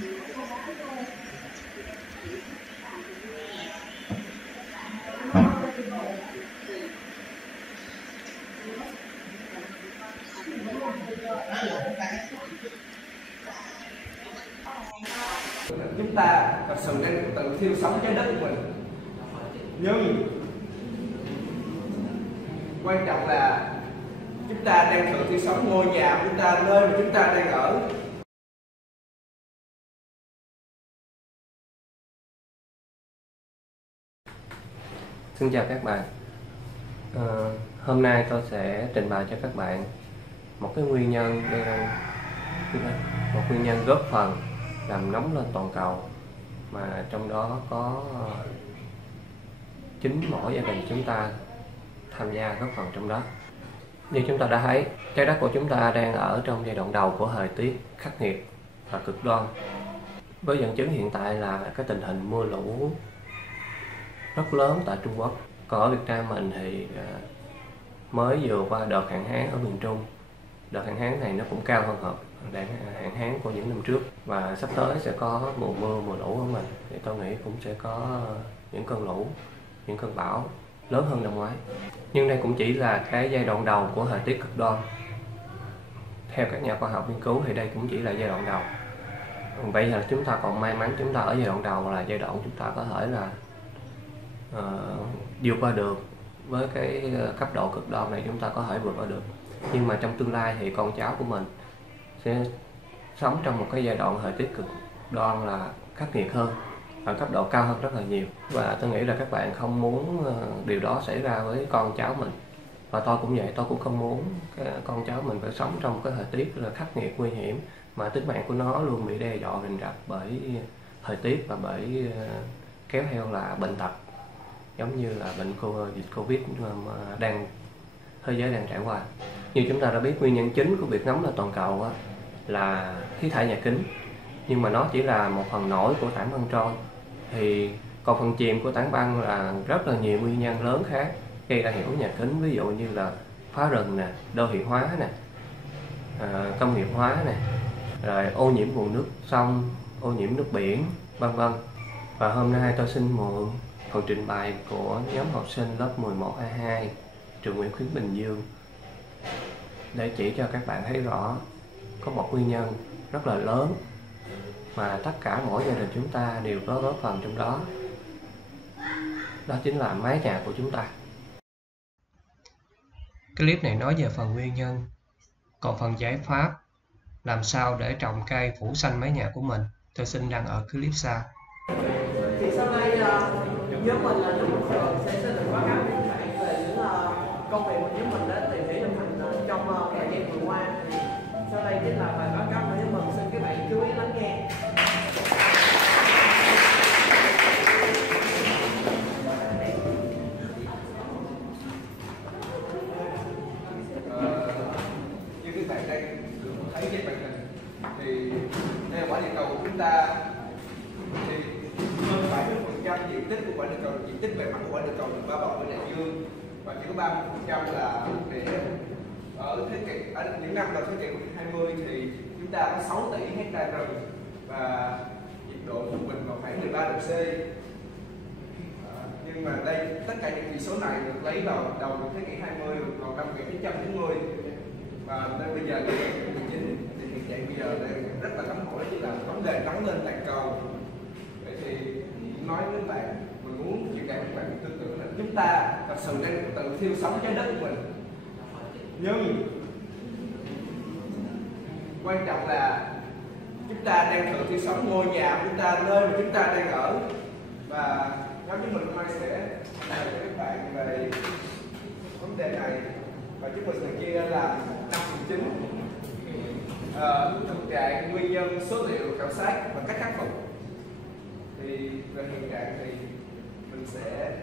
Chúng ta thật sự đang tự thiêu sống trái đất của mình, nhưng quan trọng là chúng ta đang tự thiêu sống ngôi nhà của chúng ta, nơi mà chúng ta đang ở. Xin chào các bạn. Hôm nay tôi sẽ trình bày cho các bạn một cái nguyên nhân góp phần làm nóng lên toàn cầu, mà trong đó có chính mỗi gia đình chúng ta tham gia góp phần trong đó. Như chúng ta đã thấy, trái đất của chúng ta đang ở trong giai đoạn đầu của thời tiết khắc nghiệt và cực đoan, với dẫn chứng hiện tại là cái tình hình mưa lũ rất lớn tại Trung Quốc. Còn ở Việt Nam mình thì mới vừa qua đợt hạn hán ở miền Trung. Đợt hạn hán này nó cũng cao hơn đợt hạn hán của những năm trước, và sắp tới sẽ có mùa mưa, mùa lũ của mình, thì tôi nghĩ cũng sẽ có những cơn lũ, những cơn bão lớn hơn năm ngoái. Nhưng đây cũng chỉ là cái giai đoạn đầu của thời tiết cực đoan. Theo các nhà khoa học nghiên cứu thì đây cũng chỉ là giai đoạn đầu. Bây giờ chúng ta còn may mắn, chúng ta ở giai đoạn đầu là giai đoạn chúng ta có thể là vượt qua được. Với cái cấp độ cực đoan này chúng ta có thể vượt qua được. Nhưng mà trong tương lai thì con cháu của mình sẽ sống trong một cái giai đoạn thời tiết cực đoan là khắc nghiệt hơn, ở cấp độ cao hơn rất là nhiều. Và tôi nghĩ là các bạn không muốn điều đó xảy ra với con cháu mình. Và tôi cũng vậy, tôi cũng không muốn con cháu mình phải sống trong một cái thời tiết là khắc nghiệt, nguy hiểm, mà tính mạng của nó luôn bị đe dọa rình rập bởi thời tiết và bởi kéo theo là bệnh tật, giống như là dịch Covid mà thế giới đang trải qua. Như chúng ta đã biết, nguyên nhân chính của việc nóng lên toàn cầu là khí thải nhà kính, nhưng mà nó chỉ là một phần nổi của tảng băng trôi. Thì còn phần chìm của tảng băng là rất là nhiều nguyên nhân lớn khác gây ra hiệu ứng nhà kính, ví dụ như là phá rừng nè, đô thị hóa nè, công nghiệp hóa nè, rồi ô nhiễm nguồn nước sông, ô nhiễm nước biển, vân vân. Và hôm nay tôi xin mượn phần trình bày của nhóm học sinh lớp 11A2 trường Nguyễn Khuyến, Bình Dương để chỉ cho các bạn thấy rõ có một nguyên nhân rất là lớn mà tất cả mỗi gia đình chúng ta đều có góp phần trong đó. Đó chính là mái nhà của chúng ta. Cái clip này nói về phần nguyên nhân, còn phần giải pháp làm sao để trồng cây phủ xanh mái nhà của mình tôi xin đăng ở clip sau. Thì sau đây nhóm mình là nhóm phường sẽ định báo cáo với các bạn về những công việc mà nhóm mình đã tìm hiểu hoàn thành trong thời gian vừa qua. Sau đây chính là bài báo cáo của nhóm mình, xin các bạn chú ý lắng nghe. Như các bạn đang thấy trên màn hình thì đây là quả địa cầu của chúng ta. Thì hơn 70% diện tích của quả địa cầu, diện tích bề mặt của quả địa cầu được bao bọc bởi đại dương, và chỉ có 30% là lục địa. Ở những năm đầu thế kỷ 20 thì chúng ta có 6 tỷ hectare rừng và nhiệt độ trung bình vào khoảng 13 độ C. Nhưng mà đây, tất cả những chỉ số này được lấy vào đầu thế kỷ 20, vào năm 1990, và đến bây giờ thì hiện trạng bây giờ đang rất là nóng hổi, chỉ là vấn đề nóng lên toàn cầu. Vậy thì nói với bạn, mình muốn truyền đạt các bạn tư tưởng là chúng ta thật sự đang tự thiêu sống trái đất của mình, nhưng quan trọng là chúng ta đang tự thiêu sống ngôi nhà của chúng ta, nơi mà chúng ta đang ở. Và nhóm chúng mình hôm nay sẽ nói với các bạn về vấn đề này, và chúng mình sẽ chia làm 5 phần chính: thực trạng, nguyên nhân, số liệu, khảo sát và cách khắc phục. Thì về hiện trạng thì mình sẽ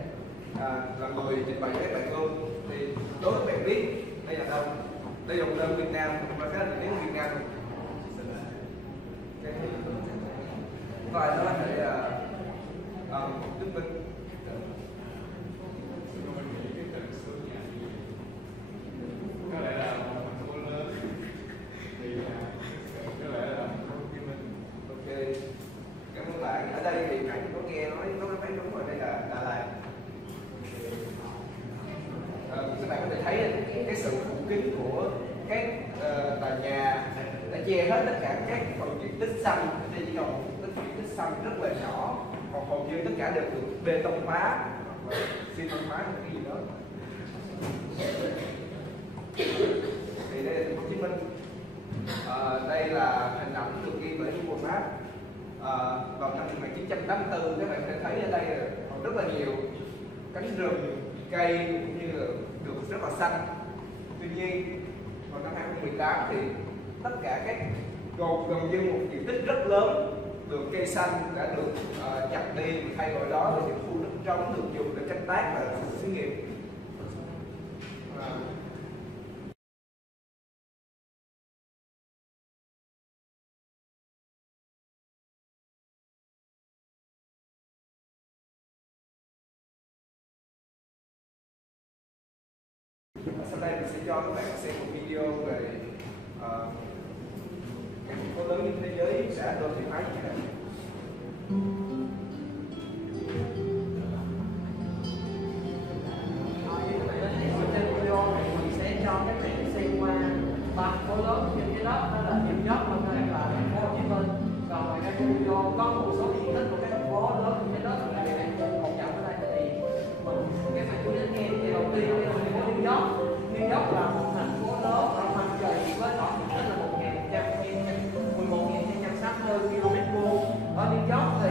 là người trình bày với các bạn luôn. Thì đối với các bạn biết đây là đâu, đây là một đơn Việt Nam và các bạn tiếng Việt Nam luôn. Và đó là để chứng minh có lẽ là một lớn thì có lẽ là ok. á, tất cả các phần diện tích xanh, đây chỉ còn một diện tích xanh rất là nhỏ, còn hầu như tất cả đều được bê tông hóa hoặc là xi măng hóa hay cái gì đó. Thì đây là thành phố Hồ Chí Minh. Đây là hình ảnh được ghi bởi Google Maps. Vào năm 1984 các bạn sẽ thấy ở đây là còn rất là nhiều cánh rừng, cây cũng như là được rất là xanh. Tuy nhiên vào năm 2018 thì tất cả các gần như một diện tích rất lớn đường cây xanh đã được chặt đi, thay vào đó là những khu đất trống được dùng để canh tác và xí nghiệp. Sau đây mình sẽ cho các bạn xem một video về các thành phố lớn trên thế giới đã đô thị hóa như thế nào. Trên video này mình sẽ cho các bạn xem qua ba thành phố lớn trên trái đất, đó là New York, London và thành phố Hồ Chí Minh. Và ngoài ra trong video có một số diện tích của các thành phố lớn trên trái đất mà các bạn trên một chặng ở đây thì các bạn chú ý đến nghe. Thì đầu tiên là thành phố New York. New York là một thành phố lớn ở Hoa Kỳ với tổng diện tích là 11.264 km². Ở New York thì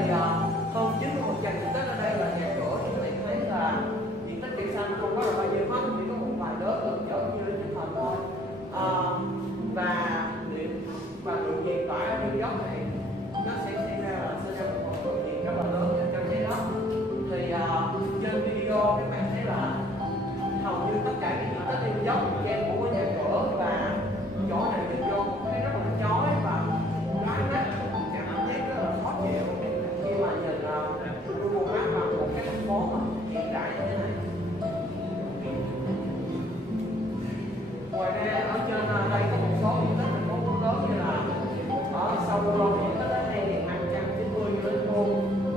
hơn 90% diện tích ở đây là nhà cửa, thì các bạn thấy là diện tích cây xanh không có là bao nhiêu hết, chỉ có một vài đứa gần giống như trên hình thôi. Và lượng nhiệt tỏa ở New York này nó sẽ xảy ra một lượng nhiệt rất là lớn trong trái đất. Thì trên video các bạn thấy là hầu như tất cả các diện tích New York gen của nhà cửa, và chỗ này nhìn vô cũng thấy rất là chói và lóa mắt, cảm giác rất là khó chịu khi mà nhìn Google Maps vào một cái thành phố mà hiện đại như thế này. Ngoài ra ở trên đây có một số diện tích thành phố lớn như là ở Sao Paulo diện tích đến 2.590 km².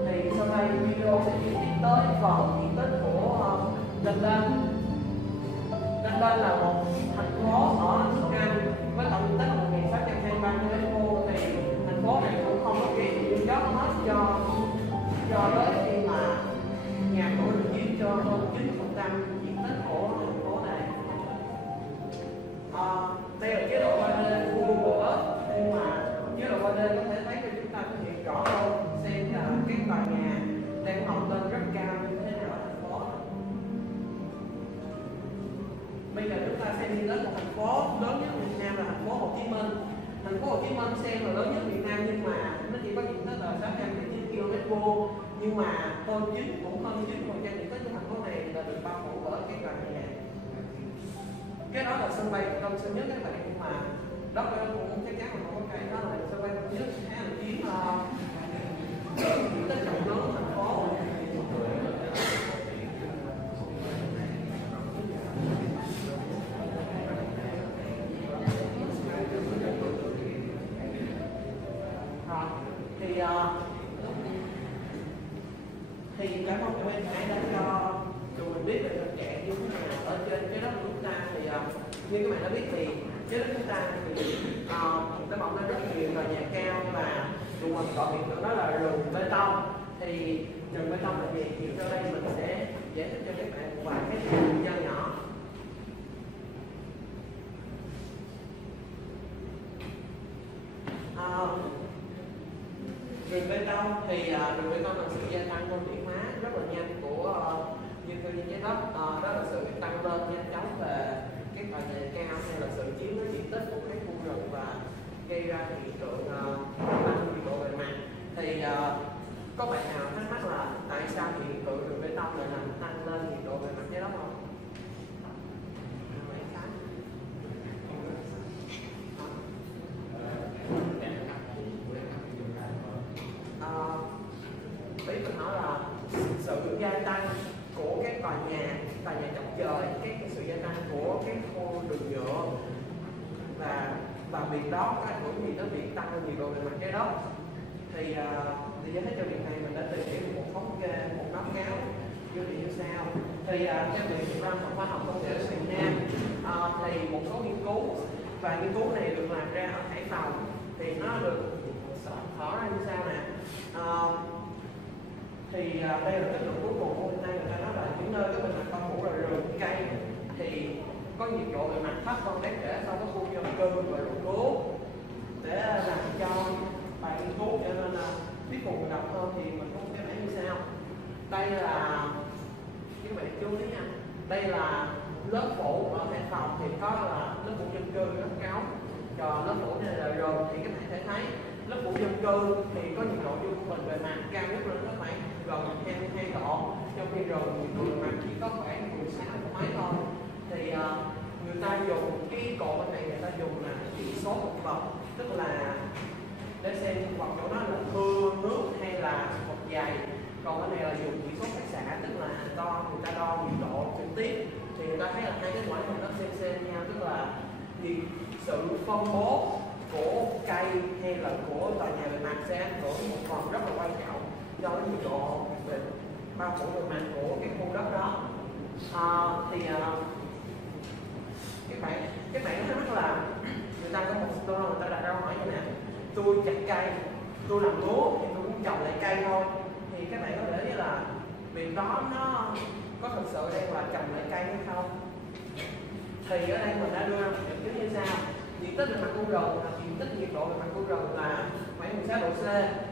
Thì sau đây video sẽ chuyển tiếp tới phần diện tích của London. London là một thành phố ở nước Anh với tổng diện tích là 1.623 km². Thì thành phố này cũng không có kém New York hết, cho tới khi mà nhà cửa được chiếm cho hơn 90% diện tích của thành phố này. Đây là chế độ 3D của Google Earth, nhưng mà chế độ 3D có thể thấy cho chúng ta có hiện rõ hơn xem là các tòa nhà đang mọc lên rất cao như thế nào ở thành phố. Bây giờ chúng ta sẽ đi đến một thành phố lớn nhất Việt Nam là thành phố Hồ Chí Minh. Thành phố Hồ Chí Minh xem là lớn nhất Việt Nam nhưng mà nó chỉ có diện tích là 609 km², nhưng mà hơn 9% diện tích của thành phố này là được bao phủ bởi các tòa nhà. Cái đó là sân bay đông sân nhất các bạn, nhưng mà đó cũng chắc chắn là không có cái đó là sân bay đông nhất khá là chiếm diện tích rộng lớn của thành phố. Thì cảm ơn các bạn đã cho tụi mình biết về thực trạng như thế nào ở trên trái đất của chúng ta. Thì như các bạn đã biết thì trái đất chúng ta thì nó mọc lên rất nhiều tòa nhà cao, và tụi mình gọi hiện tượng đó là rừng bê tông. Thì rừng bê tông là gì? Thì sau đây mình sẽ giải thích cho các bạn một vài cái nho nhỏ. Rừng bê tông thì rừng bê tông là sự gia tăng đô thị hóa rất là nhanh của nhân cư trên trái đất. Đó là sự tăng lên nhanh chóng về các tòa nhà cao, hay là sự chiếm lấy diện tích của các khu rừng và gây ra hiện tượng tăng nhiệt độ bề mặt. Thì có bạn nào thắc mắc là tại sao hiện tượng rừng bê tông lại làm tăng lên nhiệt độ bề mặt trái đất không? Ý mình nói là sự gia tăng của các tòa nhà chọc trời, sự gia tăng của các khu đường nhựa và việc đó có ảnh hưởng gì tới việc tăng lên nhiệt độ bề mặt trái đất. Thì để giải thích cho việc này mình đã tìm hiểu một thống kê, một báo cáo như sau. Thì theo Viện Văn phòng Khoa học Công nghệ Việt Nam thì một số nghiên cứu, và nghiên cứu này được làm ra ở Hải Phòng. thì nó được thở ra như sau nè. Đây là kết luận cuối cùng của hôm nay, người ta nói là những nơi cái bề mặt bao phủ là rừng cây thì có nhiệt độ bề mặt thấp hơn đáng kể so với khu dân cư và ruộng lúa. Để làm cho bài nghiên cứu cho nên là thuyết phục người đọc hơn thì mình có cái bảng như sau. Đây là các bạn chú ý nha, đây là lớp phủ ở Hải Phòng thì có là lớp phủ dân cư rất cao, còn lớp phủ này là rừng thì các bạn thể thấy lớp phủ dân cư thì có nhiệt độ trung bình bề mặt cao nhất lên các bạn gần 22 độ, trong khi rừng nhiệt độ bề mặt chỉ có khoảng 16 mấy thôi. Thì người ta dùng cái cột bên này, người ta dùng là chỉ số thực vật, tức là để xem thực vật chỗ đó là mưa, nước hay là thực vật dày. Còn cái này là dùng chỉ số phản xạ, tức là người ta đo nhiệt độ trực tiếp, thì người ta thấy là hai cái quả này nó xem nhau, tức là sự phân bố của cây hay là của tòa nhà bề mặt sẽ ảnh hưởng một phần rất là quan trọng cho cái nhiệt độ về bao phủ bề mặt của cái khu đất đó. Các bạn thắc mắc là người ta có một câu người ta đặt ra câu hỏi như này: tôi chặt cây, tôi làm lúa thì tôi cũng trồng lại cây thôi, thì các bạn có để ý là việc đó nó có thực sự đang là trồng lại cây hay không? Thì ở đây mình đã đưa ra một nhận chứng như sau: diện tích bề mặt khu rừng là diện tích nhiệt độ bề mặt khu rừng là khoảng 16 độ C,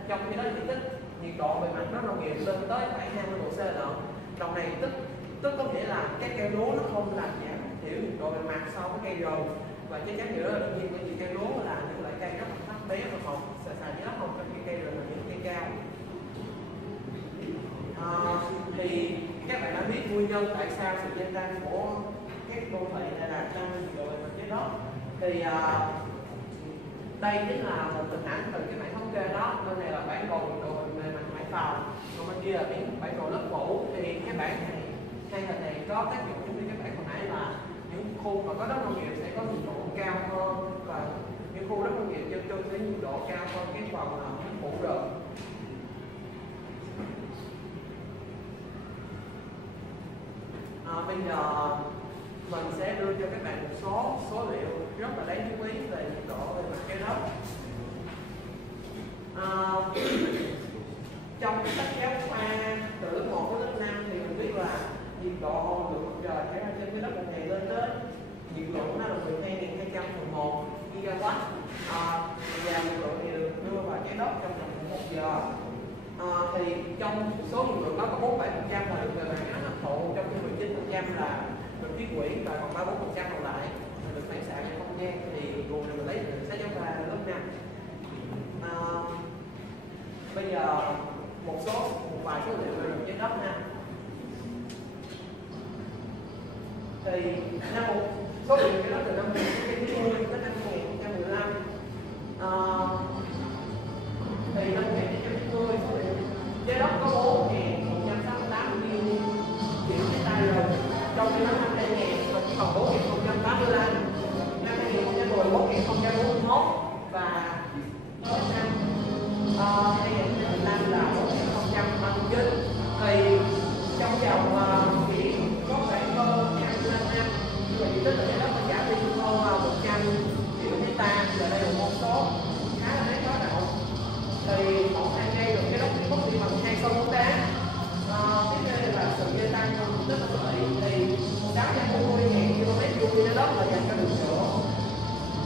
trong khi đó diện tích nhiệt độ bề mặt đất nông nghiệp lên tới khoảng 20 độ C lận. Đồng này tức có nghĩa là cái cây lúa nó không làm giảm thiểu nhiệt độ bề mặt so với cây rừng, và chắc chắn điều đó là đương nhiên, bởi vì cây lúa là những loại cây rất là thấp bé và không xài dưới đất, không, trong khi cây rừng là những cây cao. Thì các bạn đã biết nguyên nhân tại sao sự gia tăng của các đô thị lại làm tăng nhiệt độ bề mặt trái đất. Thì đây chính là một hình ảnh từ cái bảng thống kê đó. Bên này là bản đồ nhiệt độ bề mặt Hải Phòng, còn bên kia là bản đồ lớp phủ. Thì cái bảng này, hai hình này có tác dụng giống như các bạn hồi nãy là những khu mà có đất nông nghiệp sẽ có nhiệt độ cao hơn, và những khu đất nông nghiệp dân cư sẽ nhiệt độ cao hơn cái phần lớp phủ rừng. Bây giờ mình sẽ đưa cho các bạn một số liệu rất là đáng chú ý về nhiệt độ bề mặt trái đất. Trong sách giáo khoa từ lớp 1 đến lớp 5 thì mình biết là nhiệt độ lượng mặt trời xảy ra trên trái đất một ngày lên tới nhiệt lượng nó là 12.211 gigawatt, và nhiệt lượng này được đưa vào trái đất trong vòng 1 giờ. Thì trong số nhiệt lượng đó có 47% là được bề mặt ánh hấp thụ, trong khi 19% là được tiết quyển, và còn 34% còn lại là được phản xạ ra không gian. Thì nguồn này mình lấy từ sách giáo khoa lớp 5. Bây giờ một vài số liệu về trái đất ha. Thì một số liệu trái đất từ năm 1990 đến năm 2015. Thì năm 1990 số liệu trái đất có 4.168 triệu hectare rừng, trong khi năm 2000 còn chỉ còn 4.085, năm 2010 4.041, và tới năm 2015 là 4.039. Thì trong vòng chỉ có khoảng hơn 25 năm, nhưng mà diện tích ở trái đất nó giảm đi hơn 100 triệu hectare, và đây là một số khá là đáng báo động. Thì một hàng ngày được trái đất bị mất đi bằng 2 sông bóng đá. Tiếp theo là sự gia tăng trong diện tích đô thị, thì 640.000 km2 trái đất là dành cho đường sữa,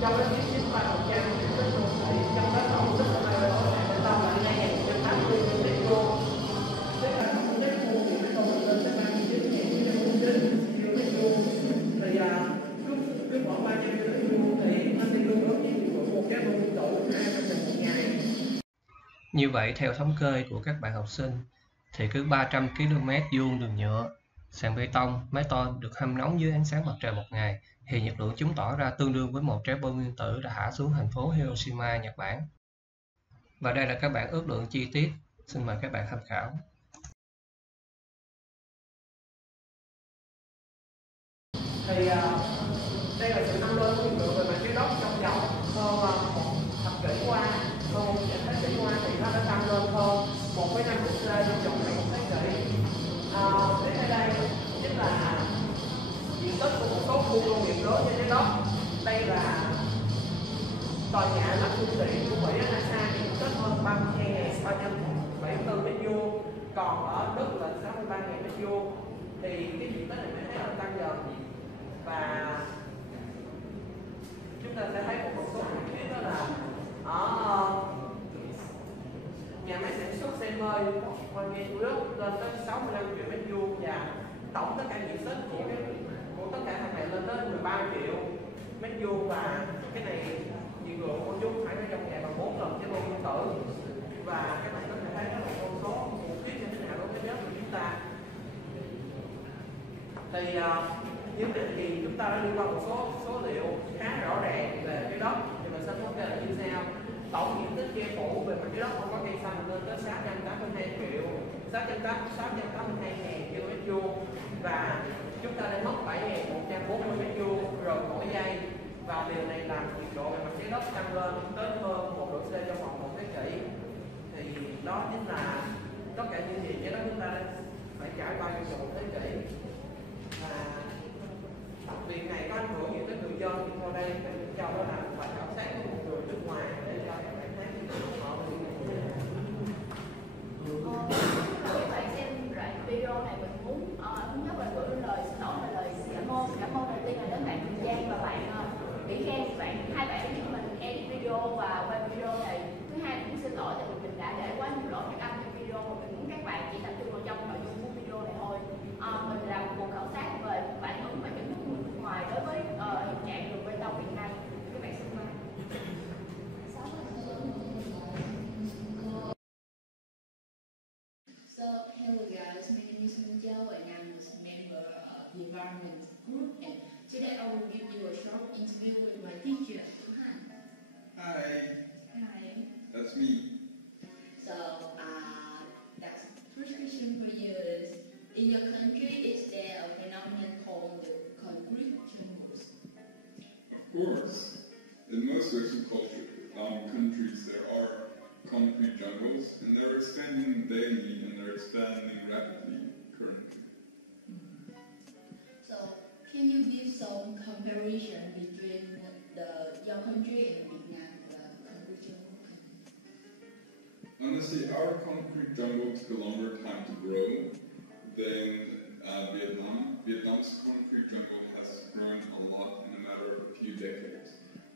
trong đó chiếm 93% diện tích đô thị, trong đó tổng diện tích ở đây là bê tông là 2.180 km2. Thế là tổng diện tích khu thì bê tông lên tới 39.909 km2. Thì cứ khoảng 300 km2 thì nó sẽ tương ứng với nhiệt độ một cái độ nhiệt độ 200 lần một ngày. Như vậy, theo thống kê của các bạn học sinh, thì cứ 300 km vuông đường nhựa, sàn bê tông, mái tôn được hâm nóng dưới ánh sáng mặt trời một ngày, thì nhiệt lượng chứng tỏ ra tương đương với một trái bom nguyên tử đã hạ xuống thành phố Hiroshima, Nhật Bản. Và đây là các bảng ước lượng chi tiết, xin mời các bạn tham khảo. Thì đây là sự tăng lên của nhiệt lượng bề mặt trái đất trong vòng hơn một thập kỷ qua, hơn một thế kỷ qua, thì nó đã tăng lên hơn 1,5 độ C trong vòng khoảng một thế kỷ. Đến ở đây chính là diện tích của một số khu công nghiệp lớn trên trái đất. Đây là tòa nhà lắp phương tiện còn ở Đức là 63.000 mét vuông. Thì cái diện tích này mới thấy là tăng dần, và chúng ta sẽ thấy một số chi tiết, đó là ở nhà máy sản xuất xe hơi ngoài nghe nước lên tới 65 triệu mét vuông, và tổng tất cả diện tích của tất cả thằng này lên tới 13 triệu mét vuông, và cái này nhiệt lượng của chúng phải trong ngày bằng 4 lần cái bom nguyên tử. Và cái này có thể thấy đó là con số khủng khiếp như thế nào đối với đất của chúng ta. Thì như thế thì chúng ta đã đi qua một số liệu khá rõ ràng về cái đất. Thì mình sẽ thống kê là như sau: tổng diện tích che phủ về mặt cái đất không có cây xanh lên tới 682 triệu 682 ngàn km², và chúng ta đang mất 7.140 m² rồi mỗi giây, và điều này làm nhiệt độ về mặt trái đất tăng lên tới hơn 1 độ C trong vòng 1 thế kỷ. Thì đó chính là tất cả những gì trái đất chúng ta đang phải trải qua trong vòng 1 thế kỷ. Và việc này có ảnh hưởng gì tới người dân thì thôi đây mình cho đó là một bài khảo sát của một người nước ngoài để cho các bạn thấy cái họ các bạn xem đoạn video này, mình muốn thứ nhất là gửi lời xin lỗi và lời cảm ơn đầu tiên là đến bạn Trường Giang và bạn Mỹ Khen, hai bạn giúp mình edit video và quay video này. Thứ hai cũng xin lỗi tại vì mình đã để quá nhiều lỗi phát âm trong video, và mình muốn các bạn chỉ tập trung vào trong nội dung của video này thôi. Mình làm một cuộc khảo sát về phản ứng và nhận thức người nước ngoài đối với hiện trạng đường bê tông hiện nay. Các bạn xin mời. So, hello guys, my name is Minh Châu and I'm a member of the environment group, and today I will give you a short interview with my teacher, Han. Hi, Hi. that's me. So, that's first question for you is, in your country, is there a phenomenon called the concrete jungles? Of course, in most Western countries there are concrete jungles, and they're expanding daily and they're expanding rapidly currently. So, can you give some comparison between your country and Vietnam, the concrete jungle? Honestly, our concrete jungle took a longer time to grow than Vietnam. Vietnam's concrete jungle has grown a lot in a matter of a few decades,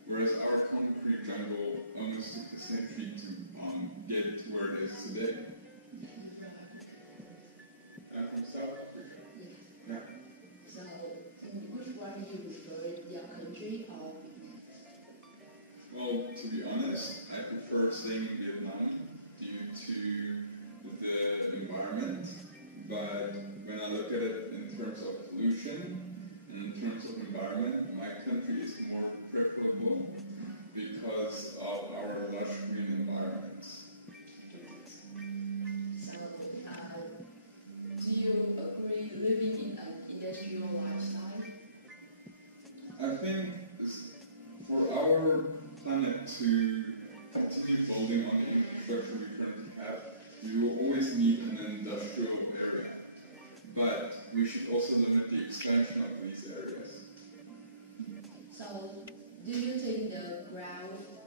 whereas our concrete jungle almost took a century to get to where it is today. I'm from South Africa. Yeah. So, which one do you prefer, your country or Vietnam? Well, to be honest, I prefer staying in Vietnam due to the environment, but when I look at it in terms of pollution, and in terms of environment, my country is more preferable because of our lush green environments. So, do you agree living in an industrial lifestyle? I think for our planet to continue building on the infrastructure we currently have, we will always need an industrial area. But we should also limit the expansion of these areas. So, do you think the development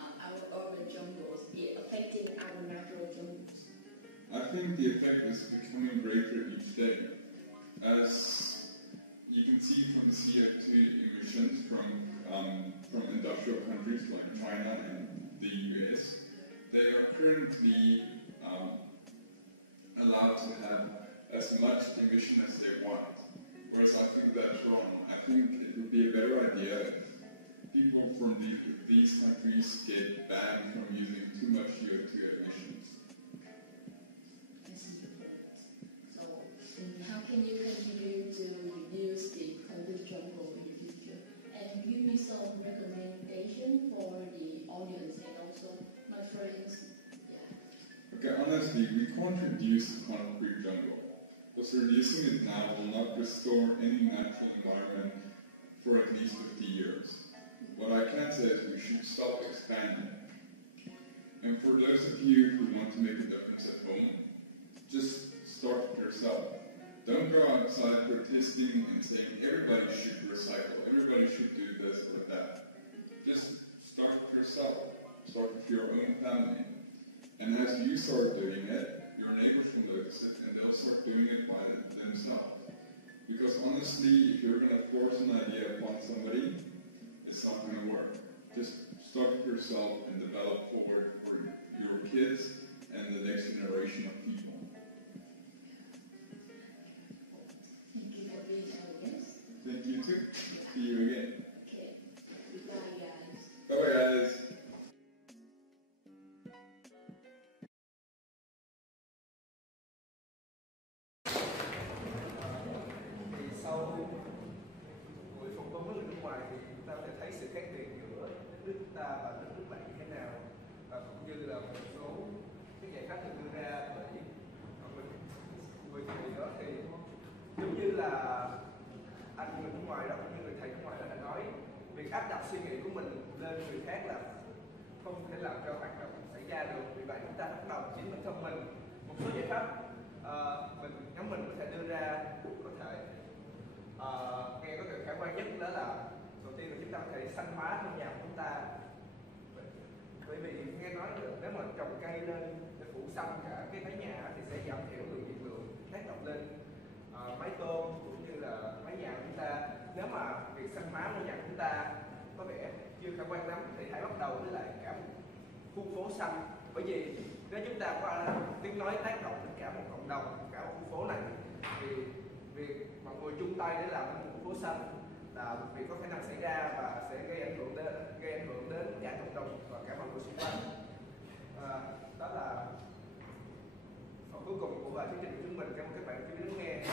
of our urban jungles is affecting our natural jungles? I think the effect is becoming greater each day. As you can see from the CO2 emissions from industrial countries like China and the US, they are currently allowed to have as much emission as they want. Whereas I think that's wrong. I think it would be a better idea if people from these countries get banned from using too much CO2 emissions. I see. So, how can you contribute to reduce the concrete jungle in the future? And give me some recommendation for the audience and also my friends. Yeah. Okay, honestly, we can't reduce the concrete jungle. Because reducing it now will not restore any natural environment for at least 50 years. What I can say is we should stop expanding. And for those of you who want to make a difference at home, just start with yourself. Don't go outside protesting and saying everybody should recycle, everybody should do this or that. Just start with yourself. Start with your own family. And as you start doing it, your neighbors can notice it and they'll start doing it by themselves. Because honestly, if you're going to force an idea upon somebody, it's not going to work. Just start with yourself and develop forward for your kids and the next generation of people. Thank you for being our guest. Thank you too. See you again. Okay. Goodbye, guys. Bye guys. Thì sau buổi phỏng vấn với người nước ngoài thì chúng ta có thể thấy sự khác biệt giữa đất nước chúng ta và đất nước bạn như thế nào, và cũng như là một số cái giải pháp được đưa ra bởi người thầy đó. Thì giống như là anh người nước ngoài đó, cũng như người thầy nước ngoài đó đã nói, việc áp đặt suy nghĩ của mình lên người khác là không thể làm cho hoạt động xảy ra được. Vì vậy chúng ta bắt đầu chính bản thân mình. Một số giải pháp nhóm mình có thể đưa ra, có thể nghe có thể khả quan nhất, đó là đầu tiên là chúng ta có thể xanh hóa trong nhà của chúng ta. Bởi vì nghe nói là nếu mà trồng cây lên để phủ xanh cả cái mái nhà thì sẽ giảm thiểu lượng nhiệt lượng tác động lên mái tôn cũng như là mái nhà của chúng ta. Nếu mà việc xanh hóa ngôi nhà của chúng ta có vẻ chưa khả quan lắm thì hãy bắt đầu với lại cả một khu phố xanh. Bởi vì nếu chúng ta có tiếng nói tác động đến cả một cộng đồng, cả một khu phố này, thì việc mọi người chung tay để làm một khu phố xanh là việc có khả năng xảy ra và sẽ gây ảnh hưởng đến cả cộng đồng và cả mọi người xung quanh. Đó là phần cuối cùng của bài thuyết trình của chúng mình. Cảm ơn các bạn đã lắng nghe.